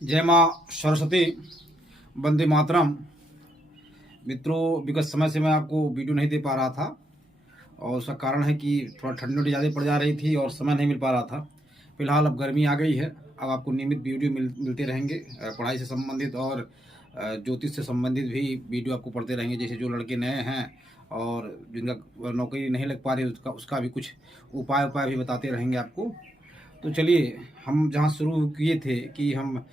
जय माँ सरस्वती, वंदे मातरम। मित्रों, विगत समय से मैं आपको वीडियो नहीं दे पा रहा था और उसका कारण है कि थोड़ा ठंडी ज़्यादा पड़ जा रही थी और समय नहीं मिल पा रहा था। फिलहाल अब गर्मी आ गई है, अब आपको नियमित वीडियो मिलते रहेंगे। पढ़ाई से संबंधित और ज्योतिष से संबंधित भी वीडियो आपको पढ़ते रहेंगे। जैसे जो लड़के नए हैं और जिनका नौकरी नहीं लग पा रही उसका भी कुछ उपाय भी बताते रहेंगे आपको। तो चलिए, हम जहाँ शुरू किए थे कि हम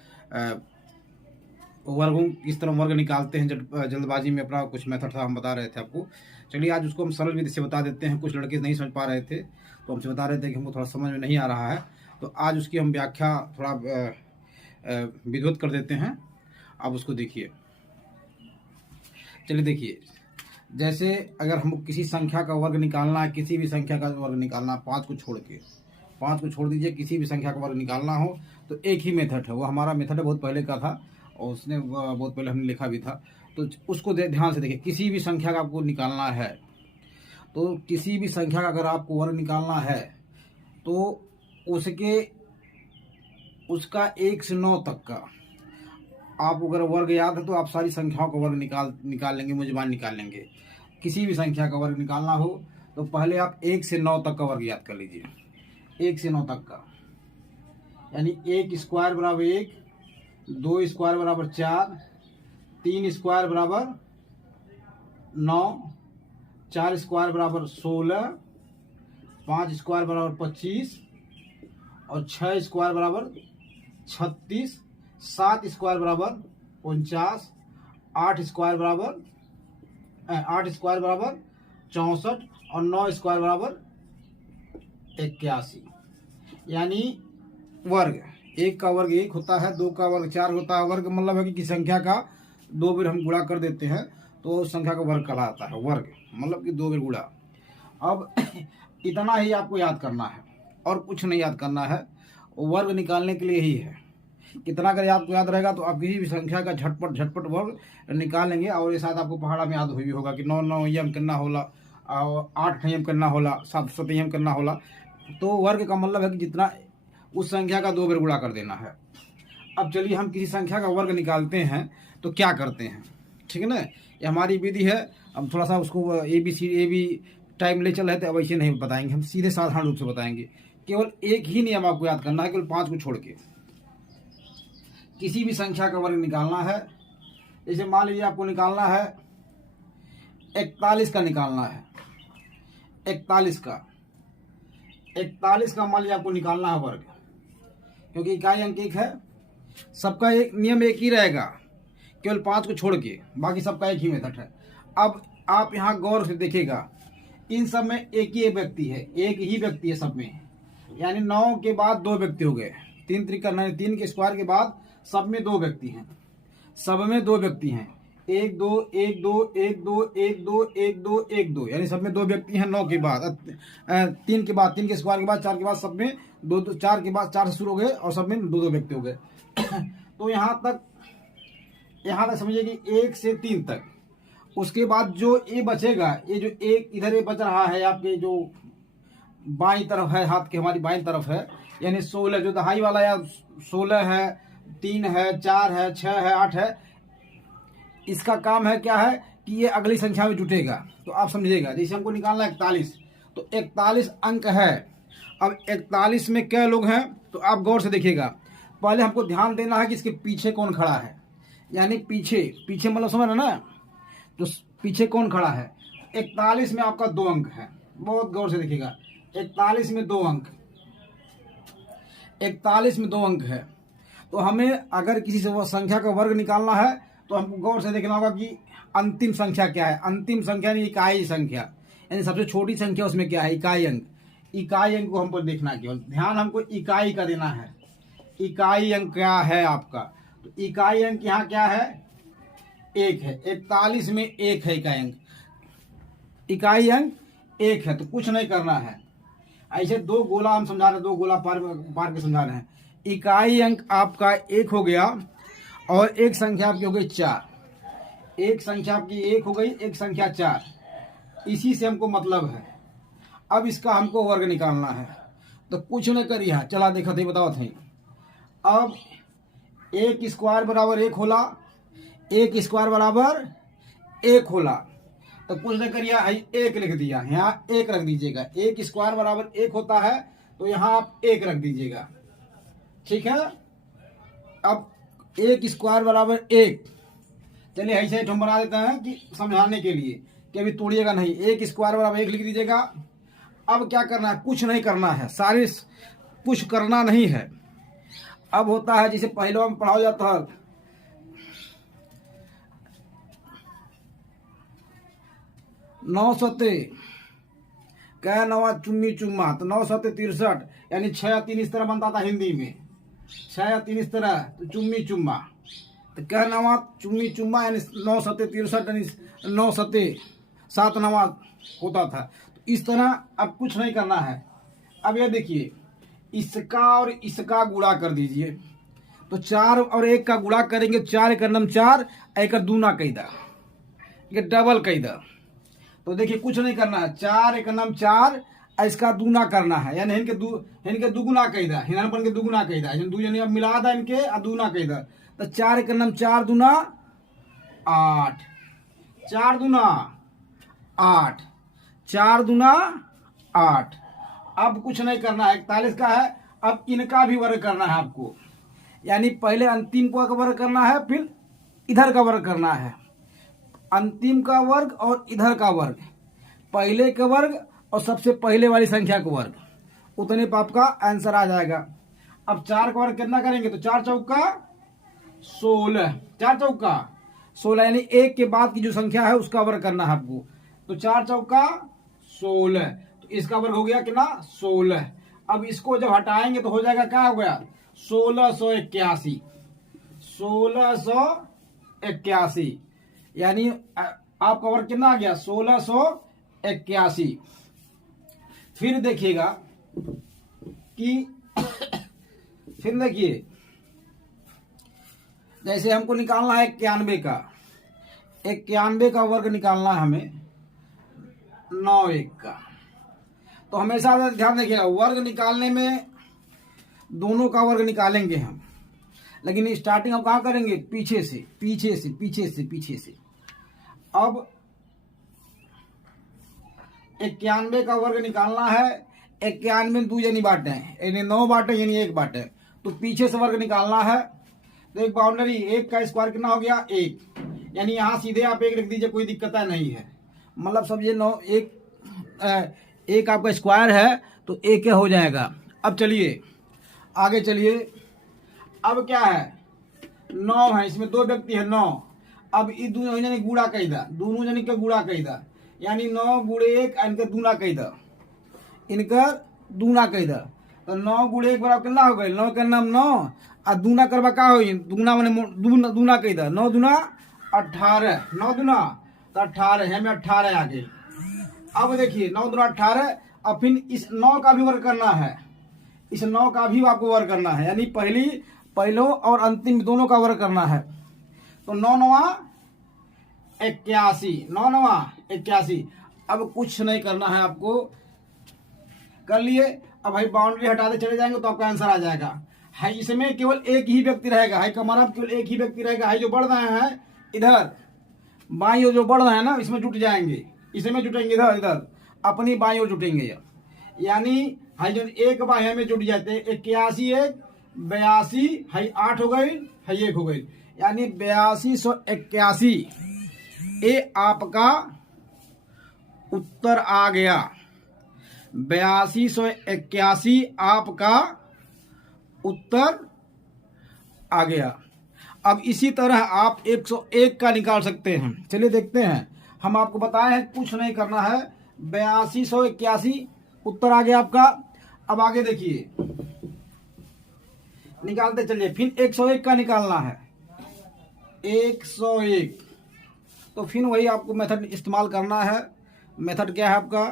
वर्गों किस तरह वर्ग निकालते हैं, जल्दबाजी में अपना कुछ मेथड था हम बता रहे थे आपको। चलिए, आज उसको हम सरल विधि से बता देते हैं। कुछ लड़के नहीं समझ पा रहे थे तो हमसे बता रहे थे कि हमको थोड़ा समझ में नहीं आ रहा है, तो आज उसकी हम व्याख्या थोड़ा विधिवत कर देते हैं। आप उसको देखिए। चलिए देखिए, जैसे अगर हमको किसी संख्या का वर्ग निकालना है, किसी भी संख्या का वर्ग निकालना, पाँच को छोड़ दीजिए, किसी भी संख्या का वर्ग निकालना हो तो एक ही मेथड है। वो हमारा मेथड बहुत पहले का था और उसने बहुत पहले हमने लिखा भी था। तो उसको ध्यान से देखिए। किसी भी संख्या का आपको निकालना है, तो किसी भी संख्या का अगर आपको वर्ग निकालना है तो उसका 1 से 9 तक का आप अगर वर्ग याद है तो आप सारी संख्याओं का वर्ग निकाल लेंगे, मुजबान निकाल लेंगे। किसी भी संख्या का वर्ग निकालना हो तो पहले आप 1 से 9 तक का वर्ग याद कर लीजिए। 1 से 9 तक का, यानी 1 स्क्वायर बराबर 1, 2 स्क्वायर बराबर 4, 3 स्क्वायर बराबर 9, 4 स्क्वायर बराबर 16, 5 स्क्वायर बराबर 25 और 6 स्क्वायर बराबर 36, 7 स्क्वायर बराबर 49, 8 स्क्वायर बराबर 64 और 9 स्क्वायर बराबर 81। यानी वर्ग, एक का वर्ग 1 होता है, 2 का वर्ग 4 होता है। वर्ग मतलब है कि किसी संख्या का 2 बार हम गुणा कर देते हैं तो उस संख्या का वर्ग कहलाता है। वर्ग मतलब कि 2 बार गुणा। अब इतना ही आपको याद करना है और कुछ नहीं याद करना है। वर्ग निकालने के लिए ही है। कितना अगर आपको याद रहेगा तो आप किसी भी संख्या का झटपट वर्ग निकालेंगे। और ये शायद आपको पहाड़ा में याद हुई होगा कि 9 नियम करना होला और 8 नियम करना होला, 7 नियम करना होला। तो वर्ग का मतलब है कि जितना उस संख्या का 2 बार गुणा कर देना है। अब चलिए, हम किसी संख्या का वर्ग निकालते हैं तो क्या करते हैं, ठीक है ना। ये हमारी विधि है। अब थोड़ा सा उसको ए बी टाइम ले चल रहे थे, अब ऐसे नहीं बताएंगे, हम सीधे साधारण रूप से बताएंगे। केवल एक ही नियम आपको याद करना है, केवल 5 को छोड़ के। किसी भी संख्या का वर्ग निकालना है, जैसे मान लीजिए आपको निकालना है 41 का निकालना है। 41 का मान लीजिए आपको निकालना है वर्ग, क्योंकि इकाई अंक 1 है। सबका एक नियम एक ही रहेगा, केवल 5 को छोड़ के, बाकी सबका एक ही मेथड है। अब आप यहाँ गौर से देखिएगा, इन सब में एक ही व्यक्ति है, एक ही व्यक्ति है सब में। यानी 9 के बाद 2 व्यक्ति हो गए। 3 त्रिका 9, 3 के स्क्वायर के बाद सब में 2 व्यक्ति हैं। सब में 2 व्यक्ति हैं। 1 2 1 2 1 2 1 2 1 2 1 2, यानी सब में 2 व्यक्ति हैं। 9 के बाद 3 के बाद 3 के स्क्वायर के बाद 4 के बाद सब में 2 4 के बाद 4 से शुरू हो गए और सब में 2 व्यक्ति हो गए। तो यहाँ तक समझिए कि 1 से 3 तक। उसके बाद जो ये बचेगा, ये जो एक इधर ये बच रहा है आपके जो बाईं तरफ है, हाथ के हमारी बाईं तरफ है, यानी 16 जो दहाई वाला या 16 है, 3 है, 4 है, 6 है, 8 है। इसका काम है क्या है कि ये अगली संख्या में जुटेगा। तो आप समझिएगा, जैसे हमको निकालना है 41, तो 41 अंक है। अब 41 में क्या लोग हैं तो आप गौर से देखिएगा। पहले हमको ध्यान देना है कि इसके पीछे कौन खड़ा है। यानी पीछे मतलब समझ रहे ना, तो पीछे कौन खड़ा है। 41 में आपका 2 अंक है, बहुत गौर से देखिएगा। 41 में 2 अंक, 41 में 2 अंक है। तो हमें अगर किसी से वो संख्या का वर्ग निकालना है तो हमको गौर से देखना होगा कि अंतिम संख्या क्या है। अंतिम संख्या यानी इकाई संख्या, यानी सबसे छोटी संख्या उसमें क्या है, इकाई अंक। इकाई अंक को हमको देखना है, केवल ध्यान हमको इकाई का देना है। इकाई अंक क्या है आपका, तो इकाई अंक यहाँ क्या है, 1 है। 41 में 1 है इकाई अंक। इकाई अंक 1 है, तो कुछ नहीं करना है। ऐसे 2 गोला हम समझा रहे हैं, 2 गोला पार के समझा रहे हैं। इकाई अंक आपका 1 हो गया और एक संख्या आपकी हो गई 4। एक संख्या आपकी 1 हो गई, एक संख्या 4। इसी से हमको मतलब है। अब इसका हमको वर्ग निकालना है, तो कुछ नहीं करिए, चला देखा थे, बताओ थे। अब एक स्क्वायर बराबर एक होला, एक स्क्वायर बराबर एक होला। तो कुछ नहीं करिए, एक लिख दिया, यहाँ एक रख दीजिएगा। एक स्क्वायर बराबर एक होता है तो यहाँ आप एक रख दीजिएगा, ठीक है। अब एक स्क्वायर बराबर एक, चलिए ऐसे हम बना देते हैं कि समझाने के लिए कि अभी तोड़िएगा नहीं। एक स्क्वायर बराबर एक लिख दीजिएगा। अब क्या करना है, कुछ नहीं करना है, सारे कुछ करना नहीं है। अब होता है जिसे पहले में पढ़ाया जाता है, नौ सते कै नवा चुम्मी चुम्मा, तो 9 सते 63, यानी 6 या 3 इस तरह बनता था हिंदी में, 6 या 3 इस तरह, तो चुम्मी चुम्मा। तो कै नवा चुम्मी चुम्मा यानी 9 सते 63, यानी 9 सते 7 नवा होता था। तो इस तरह अब कुछ नहीं करना है। अब ये देखिए, इसका और इसका गुणा कर दीजिए, तो 4 और 1 का गुणा करेंगे, 4 एक नम 4, एक दूना कैदा, ये डबल कैदा। तो देखिए कुछ नहीं करना है, 4 एक नम 4, इसका दूना करना है, यानी इनके दुगुना कैदा, हिनपन के दुगुना कैदा, दू जनी अब मिला दा इनके और दूना कैदा। तो 4 एक नम 4 दूना 8, 4 दूना 8, 4 दूना 8। अब कुछ नहीं करना है, 41 का है। अब इनका भी वर्ग करना है आपको, यानी पहले अंतिम का वर्ग करना है, फिर इधर का वर्ग करना है। अंतिम का वर्ग और इधर का वर्ग, पहले का वर्ग और सबसे पहले वाली संख्या का वर्ग, उतने पर आपका आंसर आ जाएगा। अब 4 का वर्ग कितना करेंगे, तो 4 चौका 16, 4 चौका 16, यानी 1 के बाद की जो संख्या है उसका वर्ग करना है आपको। तो 4 चौका 16, तो इसका वर्ग हो गया कितना, 16। अब इसको जब हटाएंगे तो हो जाएगा, क्या हो गया, 1681, 1681, यानी आपका वर्ग कितना आ गया, 1681। फिर देखिएगा कि फिर देखिए, जैसे हमको निकालना है 91 का, 91 का वर्ग निकालना है हमें 91 का। तो हमेशा ध्यान रखिएगा, वर्ग निकालने में दोनों का वर्ग निकालेंगे हम, लेकिन स्टार्टिंग हम कहाँ करेंगे, पीछे से पीछे से पीछे से पीछे से। अब 91 का वर्ग निकालना है, 91 दो जनी बांटे हैं, यानी 9 बांटे यानी 1 बांटे, तो पीछे से वर्ग निकालना है। तो एक बाउंड्री, 1 का स्क्वायर कितना हो गया, 1, यानी यहाँ सीधे आप 1 रख दीजिए, कोई दिक्कत नहीं है। मतलब सब ये 9 एक आपका स्क्वायर है तो 1 हो जाएगा। अब चलिए आगे चलिए, अब क्या है, 9 है, इसमें 2 व्यक्ति है 9। अब ये दोनों जने गुणा कैदा, दोनों जने के गुणा कैदा, यानी 9 गुणे 1, इनका दूना कैदा, इनका दूना कैदा। तो 9 गुणे 1 बराबर कितना हो गए, 9 के नाम 9, और दूना करवा का हो, दूना मैंने दूना कैदा, 9 दूना 18, 9 दूना तो 18 है, में 18 आ गई। अब देखिए 9 दूना 18, अब फिर इस 9 का भी वर्ग करना है, इस 9 का भी आपको वर्ग करना है, यानी पहलो और अंतिम दोनों का वर्ग करना है। तो 9 नवा 81, 9 नवा 81। अब कुछ नहीं करना है आपको, कर लिए। अब भाई बाउंड्री हटाते चले जाएंगे तो आपका आंसर आ जाएगा। है इसमें केवल एक ही व्यक्ति रहेगा, है कमारा केवल एक ही व्यक्ति रहेगा। है जो बढ़ रहे हैं इधर बाई ओर, जो बढ़ रहे हैं ना इसमें जुट जाएंगे, इसमें जुटेंगे, इधर इधर अपनी बाई ओर जुटेंगे, यानी है जो एक बाई में जुट जाते, 81 1 82, है 8 हो गई, है 1 हो गई, यानी 8281 ये आपका उत्तर आ गया। 8281 आपका उत्तर आ गया। अब इसी तरह आप 101 का निकाल सकते हैं। चलिए देखते हैं, हम आपको बताए हैं कुछ नहीं करना है। 8281 उत्तर आ गया आपका। अब आगे देखिए, निकालते चलिए। फिर 101 का निकालना है, 101। तो फिर वही आपको मेथड इस्तेमाल करना है। मेथड क्या है आपका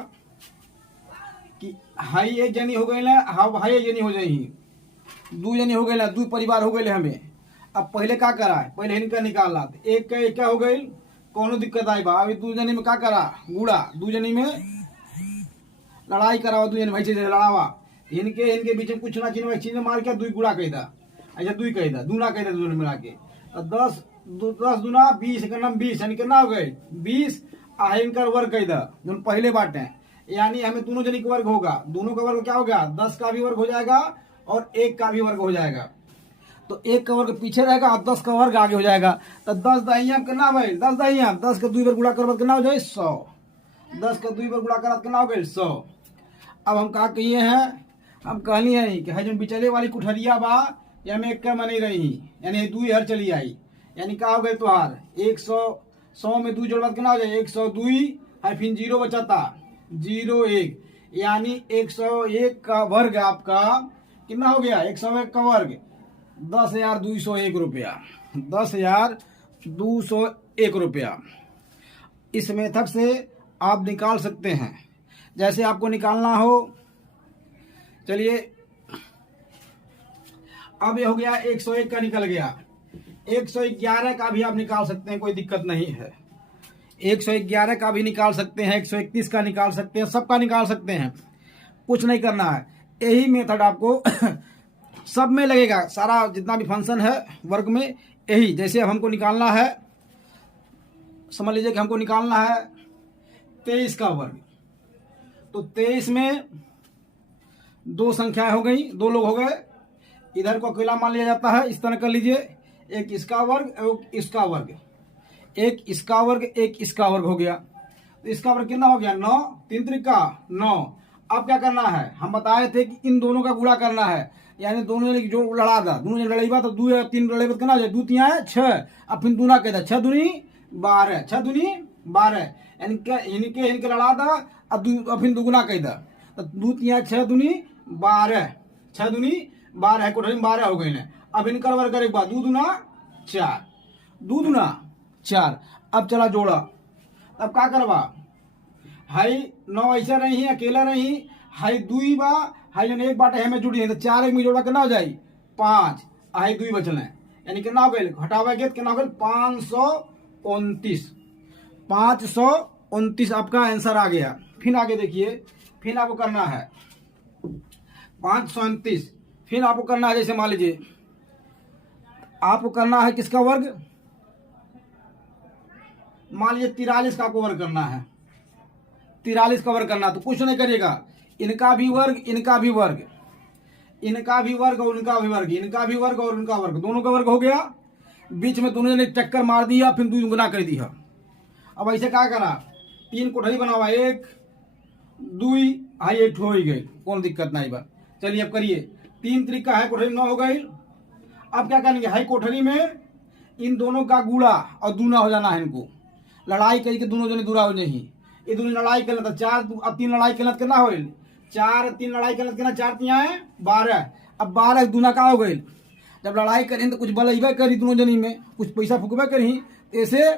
कि हाई एक जनी हो गई ना, हाई एक जनी हो जाएगी, 2 जनी हो गई ना, 2 परिवार हो गए हमें। अब पहले क्या करा है, पहले इनका निकालना, तो एक का एक क्या हो गई, कौनो दिक्कत आई बा। अभी 2 जनी में क्या करा, गुड़ा, 2 जनी में लड़ाई करावा, 2 जनी भाई से लड़ावा, इनके बीच में कुछ ना चिन्ह चीज मार के 2 गुड़ा कह दा। अच्छा 2 कह दा, दूना कह दा, दोनों मिला के तो 10 दूना 20 एक नम 20 यानी कितना हो गए 20 आ इनकर वर्ग कह दा जो पहले बात है, यानी हमें दोनों जने का वर्ग होगा, दोनों का वर्ग क्या हो गया 10 का भी वर्ग हो जाएगा और 1 का भी वर्ग हो जाएगा। तो 1 का वर्ग पीछे रहेगा और 10 का वर्ग आगे हो जाएगा। तो 10 दहिया कितना भाई 10 दहिया 10 का 2 बार गुणा करब कितना हो जाए 100, 10 का 2 बार गुणा करब कितना हो गए 100। अब हम कहा कहिए हैं, हम कहली हैं कि जो बिचले वाली कुठरिया बा या में 1 का मनी रही, यानी 2 हर चली आई, यानी क्या हो गए तुहार 100, 100 में 2 जोड़बा कितना हो जाए 102 है, फिर 0 बचाता 01, यानी 101 का वर्ग आपका कितना हो गया 101 का वर्ग 10,201 रुपया, 10,201 रुपया। इस मेथड से आप निकाल सकते हैं, जैसे आपको निकालना हो। चलिए अब ये हो गया 101 का निकल गया, 111 का भी आप निकाल सकते हैं, कोई दिक्कत नहीं है। 111 का भी निकाल सकते हैं, 131 का निकाल सकते हैं, सबका निकाल सकते हैं, कुछ नहीं करना है। यही मेथड आपको सब में लगेगा, सारा जितना भी फंक्शन है वर्ग में यही। जैसे अब हमको निकालना है, समझ लीजिए कि हमको निकालना है 23 का वर्ग, तो 23 में 2 संख्याएं हो गई, 2 लोग हो गए, इधर को अकेला मान लिया जाता है। इस तरह कर लीजिए, एक इसका वर्ग एक इसका वर्ग, एक इसका वर्ग एक इसका वर्ग हो गया। तो इसका वर्ग कितना हो गया 9, 3 त्रिका 9। अब क्या करना है, हम बताए थे कि इन दोनों का गुणा करना है, यानी दोनों जने जो लड़ा दा, दोनों जने लड़ेबा तो 2 या 3 लड़ेबा कितना हो जाए 2 3 है 6। अब फिर दूना कह दा 6 दूनी 12, 6 दूनी 12, यानी इनके लड़ा दा, अब फिर दुगुना कह दा तो 2 3 6 दूनी 12, 6 दूनी 12 है, कोठरी में 12 हो गई ना। अब इनका वर्ग करे 2 दूना 4, 2 दूना 4। अब चला जोड़ा, अब क्या करवा, हाई 9 ऐसा नहीं है, अकेला नहीं, हाई 2 बा, हाई जन 1 बाटे हमें जुड़ी है, तो 4 एक में जोड़ा कितना हो जाए 5, हाई 2 बचल है, यानी कितना हो गए हटावे कितना हो गए 529, 529 आपका आंसर आ गया। फिर आगे देखिए, फिर आपको करना है 529, फिर आपको करना है, जैसे मान लीजिए आपको करना है किसका वर्ग, मान लीजिए 43 का आपको वर्ग करना है, 43 का वर्ग करना, तो कुछ नहीं करिएगा, इनका भी वर्ग इनका भी वर्ग, इनका भी वर्ग और उनका भी वर्ग, इनका भी वर्ग और उनका वर्ग, दोनों का वर्ग हो गया। बीच में दोनों ने चक्कर मार दिया, फिर 2 गुना कर दिया। अब ऐसे क्या करा, 3 कोठरी बनावा, 1 2 हाई 8 हो ही गई, कौन दिक्कत नहीं बा। चलिए अब करिए, 3 त्रिका है कोठरी 9 हो गई। अब क्या करेंगे, हाई कोठरी में इन दोनों का गुणा और दूना हो जाना है, इनको लड़ाई करके दोनों जने दूरा हो नहीं, ये दोनों लड़ाई कर लेता 4, अब 3 लड़ाई कर कितना हो 4, 3 लड़ाई कर कितना 4 3 है 12। अब 12 दूना का हो गई, जब लड़ाई करें तो कुछ बल अबे करी, दोनों जनी में कुछ पैसा फूकबे करी, ऐसे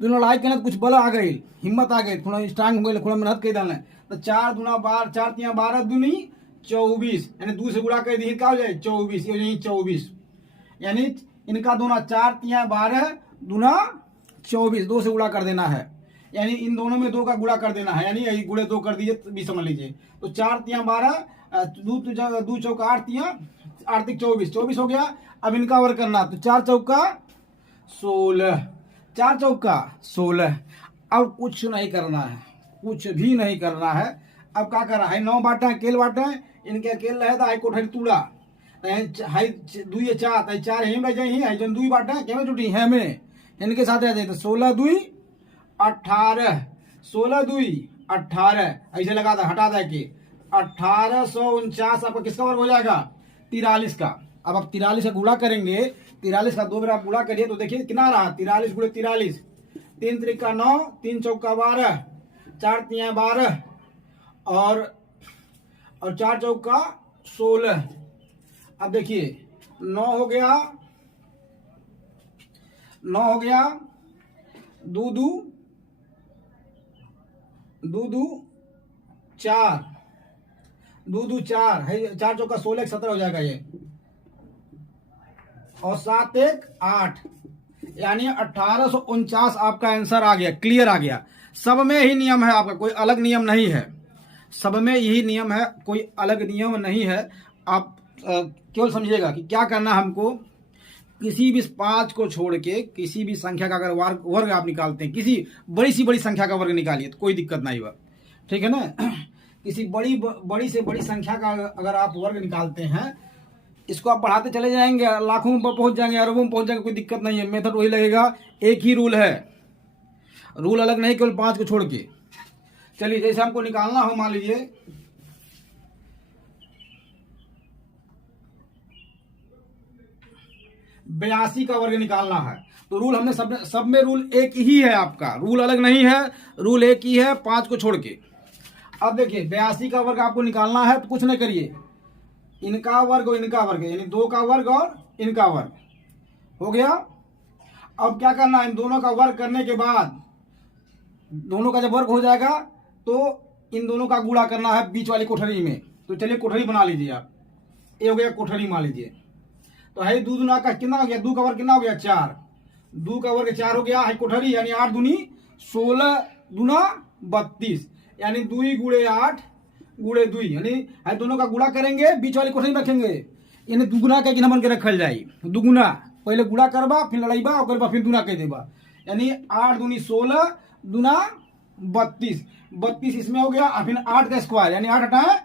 दोनों लड़ाई करें तो कुछ बल आ गई, हिम्मत आ गई, थोड़ा स्ट्रांग हो गई, थोड़ा मेहनत कर डालना। तो 4 दूना 12, 4 3 12 दूनी 24, यानी 2 से गुणा कर दी क्या हो जाए 24, ये 24, यानी इनका दूना 4 3 12 दूना 24, 2 से गुणा कर देना है, यानी इन दोनों में 2 का गुणा कर देना है, यानी यही गुणे 2 कर दीजिए भी समझ लीजिए। तो 4 3 12, 2 चौका 8 3 8 24, 24 हो गया। अब इनका वर्ग करना, तो 4 चौका 16, 4 चौका 16। अब कुछ नहीं करना है, कुछ भी नहीं करना है। अब क्या कर रहा है, 9 बांटे अकेले बांटे, इनके अकेले रहे तो आई कोठरी तूड़ा, हाई 2 4 4 हिम रह जाए, जन 2 बांटे केमे जुटी है में, इनके साथ रह जाए तो 16 2 18, 16 2 18, ऐसे लगा था हटा दे के 1849 आपका किसका वर्ग हो जाएगा 43 का। अब आप 43 का गुणा करेंगे, 43 का 2 बार आप गुणा करिए तो देखिए कितना रहा 43 गुणे 43, 3 त्रिका 9, 3 चौका 12, 4 3 12 और 4 चौका 16। अब देखिए 9 हो गया, 9 हो गया, 2 2 4, 2 2 4 है, 4 चौका 16 17 हो जाएगा ये, और 7 1 8, यानी 1849 आपका आंसर आ गया, क्लियर आ गया। सब में ही नियम है आपका, कोई अलग नियम नहीं है, सब में यही नियम है, कोई अलग नियम नहीं है। आप केवल समझिएगा कि क्या करना है हमको। किसी भी 5 को छोड़ के किसी भी संख्या का अगर वर्ग आप निकालते हैं, किसी बड़ी सी बड़ी संख्या का वर्ग निकालिए तो कोई दिक्कत नहीं हुआ, ठीक है ना। किसी बड़ी से बड़ी संख्या का अगर आप वर्ग निकालते हैं, इसको आप बढ़ाते चले जाएंगे, लाखों में पहुंच जाएंगे, अरबों में पहुंच जाएंगे, कोई दिक्कत नहीं है, मेथड वही लगेगा। एक ही रूल है, रूल अलग नहीं, केवल 5 को छोड़ के। चलिए जैसे हमको निकालना हो, मान लीजिए 82 का वर्ग निकालना है, तो रूल हमने सब में रूल एक ही है, आपका रूल अलग नहीं है, रूल एक ही है 5 को छोड़ के। अब देखिए 82 का वर्ग आपको निकालना है तो कुछ नहीं करिए, इनका वर्ग और इनका वर्ग, यानी 2 का वर्ग और इनका वर्ग हो गया। अब क्या करना है, इन दोनों का वर्ग करने के बाद, दोनों का जब वर्ग हो जाएगा तो इन दोनों का गुणा करना है बीच वाली कोठरी में। तो चलिए कोठरी बना लीजिए आप, ये हो गया कोठरी, मान लीजिए। तो है 2 दूना का कितना हो गया, 2 का वर्ग कितना हो गया 4, 2 का वर्ग 4 हो गया है कोठरी, यानी 8 दूनी 16 दूना 32, यानी 2 गुणे 8 गुणे 2, यानी है दोनों का गुणा करेंगे, बीच वाली कोठरी में रखेंगे, यानी दुगुना कह के नंबर के रखल जाई, दुगुना पहले गुणा करबा फिर लड़ाईबा और फिर दुना कह देबा, यानी 8 दूनी 16 दूना 32, 32 इसमें हो गया, फिर 8 का स्क्वायर, यानी 8 अठाए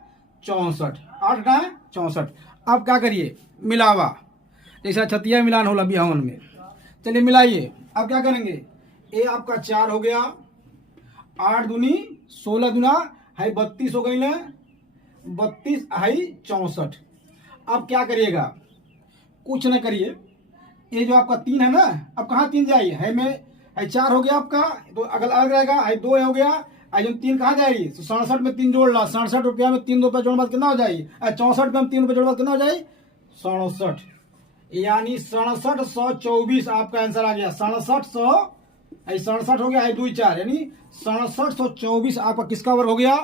64, 8 अठाए 64। अब क्या करिए, मिलावा, जैसा छतिया मिलान होला बिहावन में। चलिए मिलाइए, अब क्या करेंगे, ये आपका 4 हो गया, 8 दूनी 16 दूना है 32 हो गई ना, 32 है 64। अब क्या करिएगा, कुछ न करिए, ये जो आपका 3 है ना, अब कहाँ 3 जाइए, है में है 4 हो गया आपका, तो अगल अलग रहेगा, है 2 हो गया, जो 3 कहाँ जाएगी, तो 67 में 3 जोड़ ला, 67 रुपया में 3 रुपया जोड़ने बाद कितना हो जाएगी, 64 में 3 रुपया जोड़ने बाद कितना हो जाएगी 67, यानी 6724 आपका आंसर आ गया। 67 हो गया है 2 4, यानी 6724 आपका किसका वर्ग हो गया,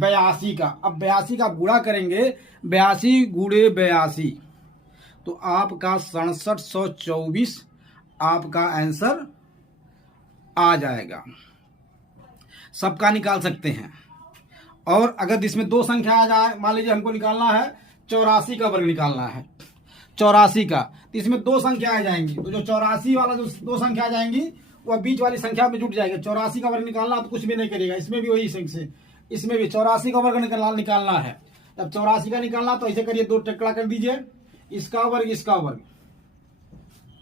82 का। अब 82 का गुणा करेंगे, 82 गुणे 82, तो आपका 6724 आपका आंसर आ जाएगा। सबका निकाल सकते हैं। और अगर इसमें 2 संख्या आ जाए, मान लीजिए हमको निकालना है 84 का वर्ग निकालना है, 84 का, तो इसमें 2 संख्या आ जाएंगी, तो जो 84 वाला जो 2 संख्या आ जाएंगी वह बीच वाली संख्या में जुट जाएगा। 84 का वर्ग निकालना तो कुछ भी नहीं करेगा, इसमें भी वही संख्या, इसमें भी 84 का वर्ग निकालना है। तब 84 का निकालना तो ऐसे करिए, 2 टुकड़ा कर दीजिए, इसका वर्ग इसका वर्ग,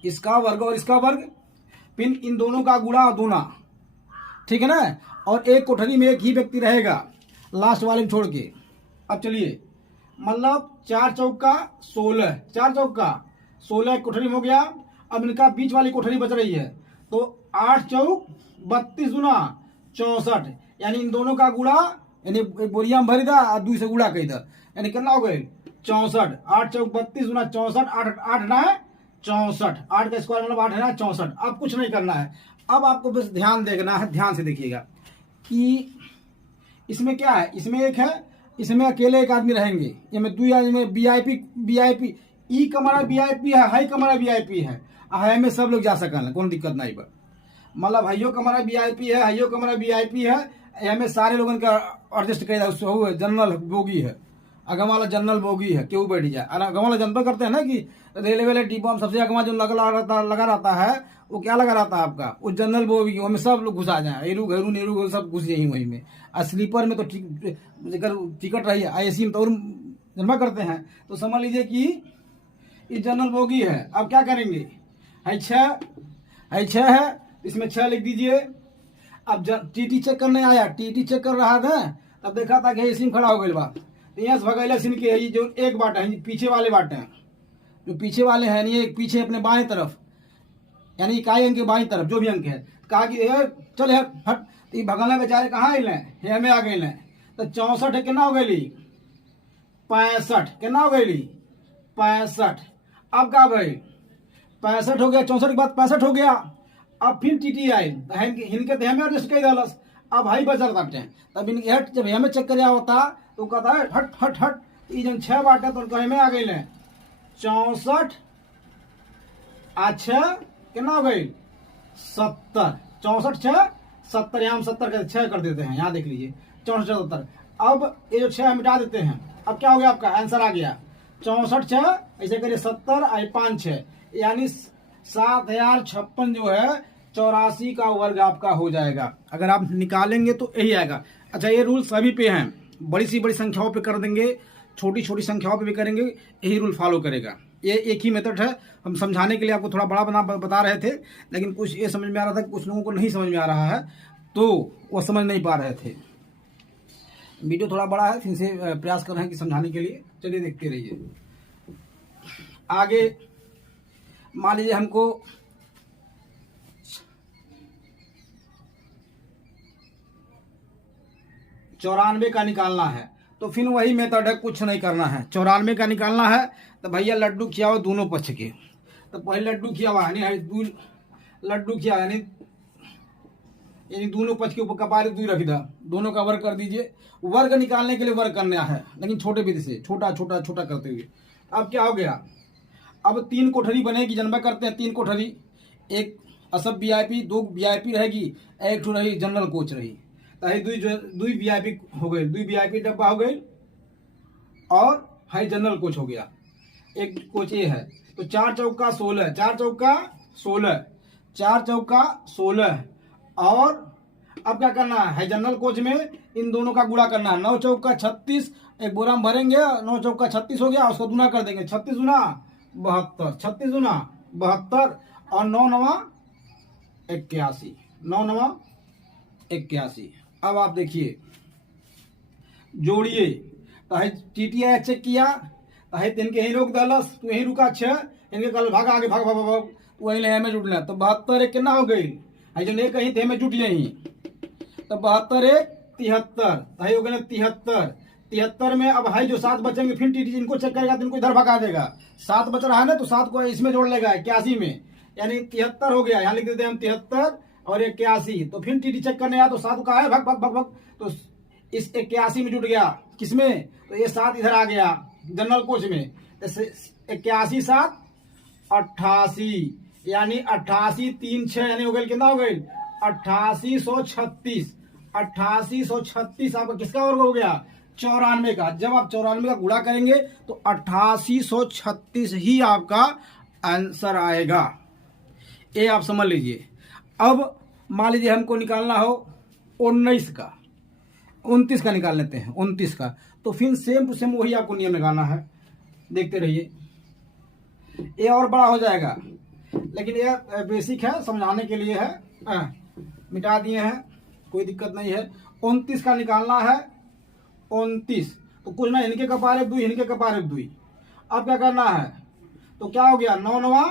इसका वर्ग और इसका वर्ग, फिर इन दोनों का गुणा और दूना, ठीक है ना। और एक कोठरी में एक ही व्यक्ति रहेगा, लास्ट वाले में छोड़ के। अब चलिए, मतलब 4 चौका 16, 4 चौका 16 कोठरी में हो गया। अब इनका बीच वाली कोठरी बच रही है, तो 8 चौक 32 गुना 64, यानी इन दोनों का गुणा, यानी बोरिया में भरी दा 2 से गुणा कही था, यानी कितना हो गए 64, 8 चौक 32 गुना 64, 8 ना 64, 8 का स्क्वायर मतलब 8 है ना 64। अब कुछ नहीं करना है, अब आपको बस ध्यान देखना है, ध्यान से देखिएगा कि इसमें क्या है, इसमें एक है, इसमें अकेले एक आदमी रहेंगे, इसमें 2 आदमी वीआईपी ई कमरा वीआईपी है, हाई कमरा वीआईपी है, हाई में सब लोग जा सकल, कोई दिक्कत नहीं बा। मतलब हाइयो कमरा वीआईपी है, हाइयो कमरा वीआईपी है, हमें सारे लोगन का एडजस्ट कर, जनरल बोगी है, अगम वाला जनरल बोगी है, क्यों बैठ जाए। अगम वाला जनता करते हैं ना कि रेलवे वाले डिब्बा में सबसे अगवा जो लगा रहता है, वो क्या लगा रहता है आपका, वो जनरल बोगी, उसमें सब लोग घुसा जाए, एरू घेरू नेहरू सब घुस जाए वहीं में। और स्लीपर में तो टिकट रही है, एसी में तो और जमा करते हैं, तो समझ लीजिए कि ये जनरल बोगी है। अब क्या करेंगे, है 6 है, इसमें 6 लिख दीजिए। अब टीटी चेक करने आया, टीटी चेक कर रहा था, तब देखा था कि एसी में खड़ा हो गई बात, यहाँ से भगैला सिन के है, जो एक बाट है, पीछे वाले बाट हैं, जो पीछे वाले हैं, ये पीछे अपने बाएं तरफ, यानी इकाई अंक के बाएं तरफ जो भी अंक है, कहा कि चल हट, भगला बेचारे कहाँ आए, हमें आ गए, तो 64 है, कितना हो गई 65, कितना हो गई 65। अब क्या भाई 65 हो गया, 64 के बाद 65 हो गया। अब फिर टीटी आए, इनके तो हमें एडजस्ट कर डालस, अब हाई बचल बाटे, तब इनके हट जब हमें चेक कर होता तो कहता है हट हट हट, ये जन 6 बाटे तो हमें आ गई 64, अच्छा कितना हो गई 70, 64 6 70, यहाँ हम 70 का 6 कर देते हैं, यहाँ देख लीजिए 64 70। अब ये जो 6 मिटा देते हैं, अब क्या हो गया आपका आंसर आ गया 64 6 ऐसे करिए 70 आई 5 6 यानी 7056 जो है 84 का वर्ग आपका हो जाएगा। अगर आप निकालेंगे तो यही आएगा। अच्छा, ये रूल सभी पे हैं, बड़ी सी बड़ी संख्याओं पे कर देंगे, छोटी छोटी संख्याओं पे भी करेंगे, यही रूल फॉलो करेगा। ये एक ही मेथड है, हम समझाने के लिए आपको थोड़ा बड़ा बता रहे थे, लेकिन कुछ ये समझ में आ रहा था, कुछ लोगों को नहीं समझ में आ रहा है, तो वो समझ नहीं पा रहे थे। वीडियो थोड़ा बड़ा है, फिर से प्रयास कर रहे हैं कि समझाने के लिए। चलिए देखते रहिए आगे। मान लीजिए हमको 94 का निकालना है, तो फिर वही मेथड है, कुछ नहीं करना है। 94 का निकालना है तो भैया लड्डू खियाओ दोनों पक्ष के। तो पहले लड्डू खियावा यानी लड्डू खिया यानी दोनों पक्ष के ऊपर कपारे 2 रख दा, दोनों का वर्ग कर दीजिए। वर्ग निकालने के लिए वर्ग करना है, लेकिन छोटे विधि से, छोटा छोटा छोटा करते हुए। अब क्या हो गया, अब 3 कोठरी बनेगी, जन्म करते हैं 3 कोठरी, एक असब वीआईपी, 2 वीआईपी रहेगी, एक ठो रही जनरल कोच रही, दुई वीआईपी हो गए, 2 वीआईपी डब्बा हो गई और हाई जनरल कोच हो गया, एक कोच ये है। तो 4 चौका 16, 4 चौका 16, 4 चौका 16। और अब क्या करना है, जनरल कोच में इन दोनों का गुणा करना है। 9 चौका 36, एक बोरा में भरेंगे, 9 चौका 36 हो गया, उसको गुना कर देंगे, 36 गुना 72, 36 गुना 72 और 9 9 81, 9 9 81। अब आप देखिए जोड़िए, तो है टीटीआई चेक किया, तो है इनके यहीं रोक दलस, तो यहीं रुका 6, इनके कल भाग आगे भाग भाग भाग वही ले में जुटना। तो 72 एक कितना हो गई, है जो नहीं कहीं थे में जुट यहीं, तो 72 एक 73, तो हो गए 73। 73 में अब है जो 7 बचेंगे, फिर टीटी इनको चेक करेगा तो इनको इधर भगा देगा। 7 बच रहा है ना, तो 7 को इसमें जोड़ लेगा 81 में, यानी 73 हो गया। यहाँ लिख देते हैं हम 73 और 81। तो फिर टीटी चेक करने आया तो 7 का है भग भग भग भग, तो इस 81 में जुट गया, किसमें, तो ये 7 इधर आ गया जनरल कोच में। 81 7 88, यानी 88 3 6 यानी हो गई कितना हो गई 8836। 8836 आपका किसका वर्ग हो गया, 94 का। जब आप 94 का गुणा करेंगे तो 8836 ही आपका आंसर आएगा, ये आप समझ लीजिए। अब मान लीजिए हमको निकालना हो 19 का, 29 का निकाल लेते हैं, 29 का। तो फिर सेम टू सेम वही आपको नियम लगाना है, देखते रहिए। ये और बड़ा हो जाएगा, लेकिन यह बेसिक है, समझाने के लिए है, मिटा दिए हैं, कोई दिक्कत नहीं है। 29 का निकालना है, 29 तो कुछ ना, इनके कपारे 2, इनके कपारे 2। अब क्या करना है, तो क्या हो गया 9 9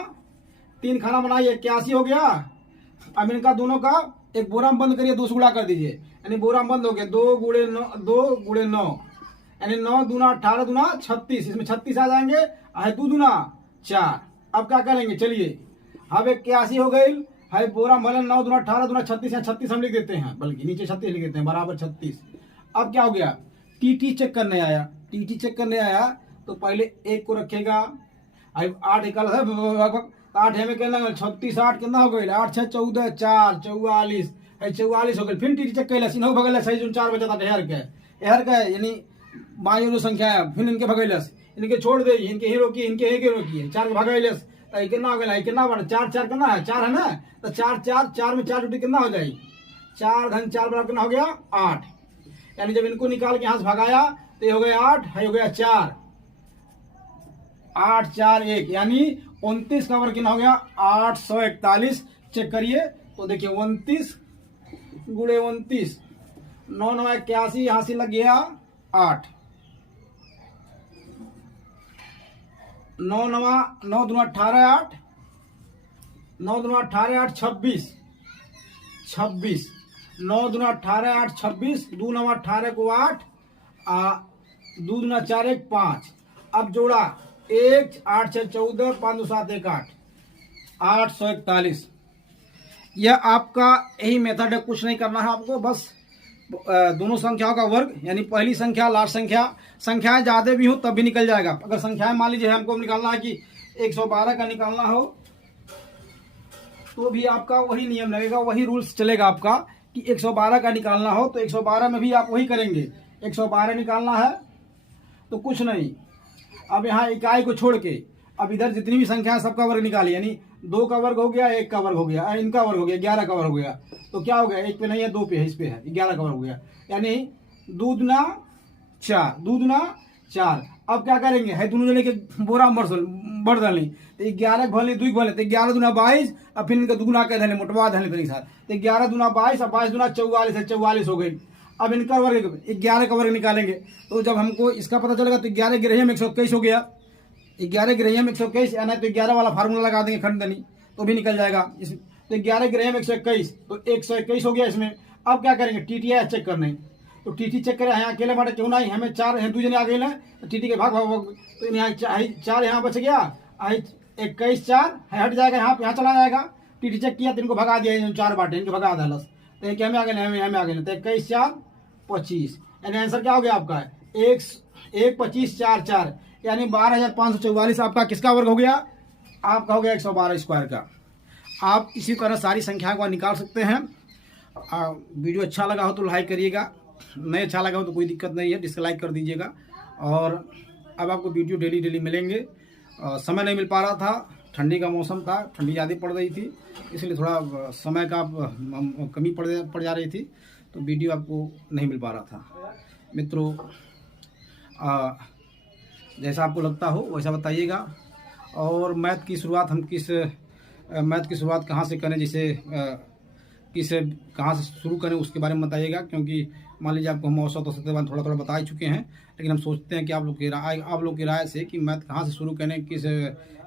3 खाना बनाइए, 81 हो गया। अब इनका दोनों का एक बोरा में बंद करिए, 2 से गुणा कर दीजिए, यानी बोरा में बंद हो गया 2 गुणे 9, यानी 9 दूना 18 दूना 36, इसमें 36 आ जाएंगे, 2 दूना 4। अब क्या करेंगे, चलिए अब 81 हो गई, है बोरा भले 9 दूना 18 दूना 36, यहाँ 36 हम लिख देते हैं, बल्कि नीचे 36 लिख देते हैं, बराबर 36। अब क्या हो गया, टीटी चेक करने आया, टीटी चेक करने आया तो पहले 1 को रखेगा, 8 निकाल है 8 है में कहना 36 8 कितना हो गई, 8 6 14 4 44, 44 हो गई। फिर टीटी चेक कैलस, इन्हों भगलस है जो 4 बचा था एहर के यानी बाई जो संख्या है, फिर इनके भगलस, इनके छोड़ दे, इनके ही रोकी, इनके ही के रोकी, 4 के भगलस, तो कितना हो गया, कितना बना 4 4 कितना है 4 है ना, तो 4 4 4 में 4 जुटी कितना हो जाएगी, 4 घन 4 बराबर कितना हो गया 8। यानी जब इनको निकाल के यहाँ से भगाया तो ये हो गया 8, है हो गया 4, 8 4 1, यानी 29 का वर्ग कितना हो गया 841। चेक करिए तो देखिए 29 गुणे 29, 9 9 81, यहाँ से लग गया 8, 9 9 दूना 18 8, 9 दूना 18 8 26, 26, 9 दूना 18 8 26, 2 9 18 को 8, 2 दूना 4 1 5। अब जोड़ा 1 8 6 14 5 2 7 1 8, 841। यह आपका यही मेथड है, कुछ नहीं करना है आपको, बस दोनों संख्याओं का वर्ग, यानी पहली संख्या लास्ट संख्या, संख्याएं ज्यादा भी हो तब भी निकल जाएगा। अगर संख्याएं मान लीजिए हमको निकालना है कि 112 का निकालना हो, तो भी आपका वही नियम लगेगा, वही रूल्स चलेगा आपका कि 112 का निकालना हो तो 112 में भी आप वही करेंगे। 112 निकालना है तो कुछ नहीं, अब यहाँ इकाई को छोड़ के अब इधर जितनी भी संख्या है सबका वर्ग निकालिए, यानी 2 का वर्ग हो गया, 1 का वर्ग हो गया, इनका वर्ग हो गया, 11 का वर्ग हो गया। तो क्या हो गया, 1 पे नहीं है 2 पे है, इस पे है, 11 का वर्ग हो गया, यानी 2 दूना 4, 2 दूना 4। अब क्या करेंगे, है दोनों जने के बोरा बढ़ डालें, तो 11 भले 2 भले, तो 11 दूना 22, अब फिर इनका दुगुना कह धले मोटवा धले तनी साथ, तो 11 दूना 22 और 22 दूना 44 है, 44 हो गई। अब इनका वर्ग 11 का वर्ग निकालेंगे, तो जब हमको इसका पता चलेगा तो 11 गिरहिया में 121 हो गया, 11 गिरहिया में 121, यानी तो 11 वाला फार्मूला लगा देंगे खंडनी तो भी निकल जाएगा। इस तो 11 गिरहिया में 121, तो 121 हो गया इसमें। अब क्या करेंगे, टीटी चेक करना है, तो टीटी चेक करें, यहाँ अकेले बाटे क्यों नहीं, हमें 4 हैं, 2 जने आ गए ना, तो टीटी के भाग भाग भाग, तो यहाँ 4 यहाँ बच गया, 21 4 हट जाएगा, यहाँ चला जाएगा। टीटी चेक किया तो इनको भगा दिया, 4 बाटे इनको भगा दिया, तो एक हमें आ गए, हमें आ गए, तो 21 4 25, यानी आंसर क्या हो गया आपका, 1 25 4 4, यानी 12,544 आपका किसका वर्ग हो गया, आपका हो गया 112 स्क्वायर का। आप इसी तरह सारी संख्याओं को निकाल सकते हैं। वीडियो अच्छा लगा हो तो लाइक करिएगा, नहीं अच्छा लगा हो तो कोई दिक्कत नहीं है, डिसलाइक कर दीजिएगा। और अब आपको वीडियो डेली मिलेंगे। समय नहीं मिल पा रहा था, ठंडी का मौसम था, ठंडी ज़्यादा पड़ रही थी, इसलिए थोड़ा समय का कमी पड़ जा रही थी, तो वीडियो आपको नहीं मिल पा रहा था। मित्रों, जैसा आपको लगता हो वैसा बताइएगा। और मैथ की शुरुआत कहाँ से करें, जैसे कहाँ से शुरू करें उसके बारे में बताइएगा, क्योंकि मान लीजिए आपको हम औसत सत्यवान थोड़ा बता ही चुके हैं, लेकिन हम सोचते हैं कि आप लोग की राय से कि मैथ कहाँ से शुरू करें,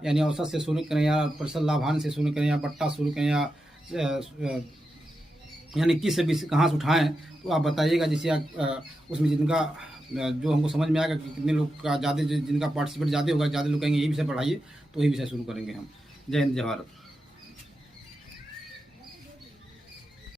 यानी औसत से शुरू करें, या प्रतिशत लाभांश से शुरू करें, या बट्टा शुरू करें, या यानी कहाँ से उठाएं, तो आप बताइएगा। जैसे उसमें जिनका जो हमको समझ में आएगा कि कितने लोग का ज़्यादा, जिनका पार्टिसिपेट ज़्यादा होगा, ज़्यादा लोग कहेंगे यही विषय पढ़ाइए, तो यही विषय शुरू करेंगे हम। जय हिंद, जय भारत।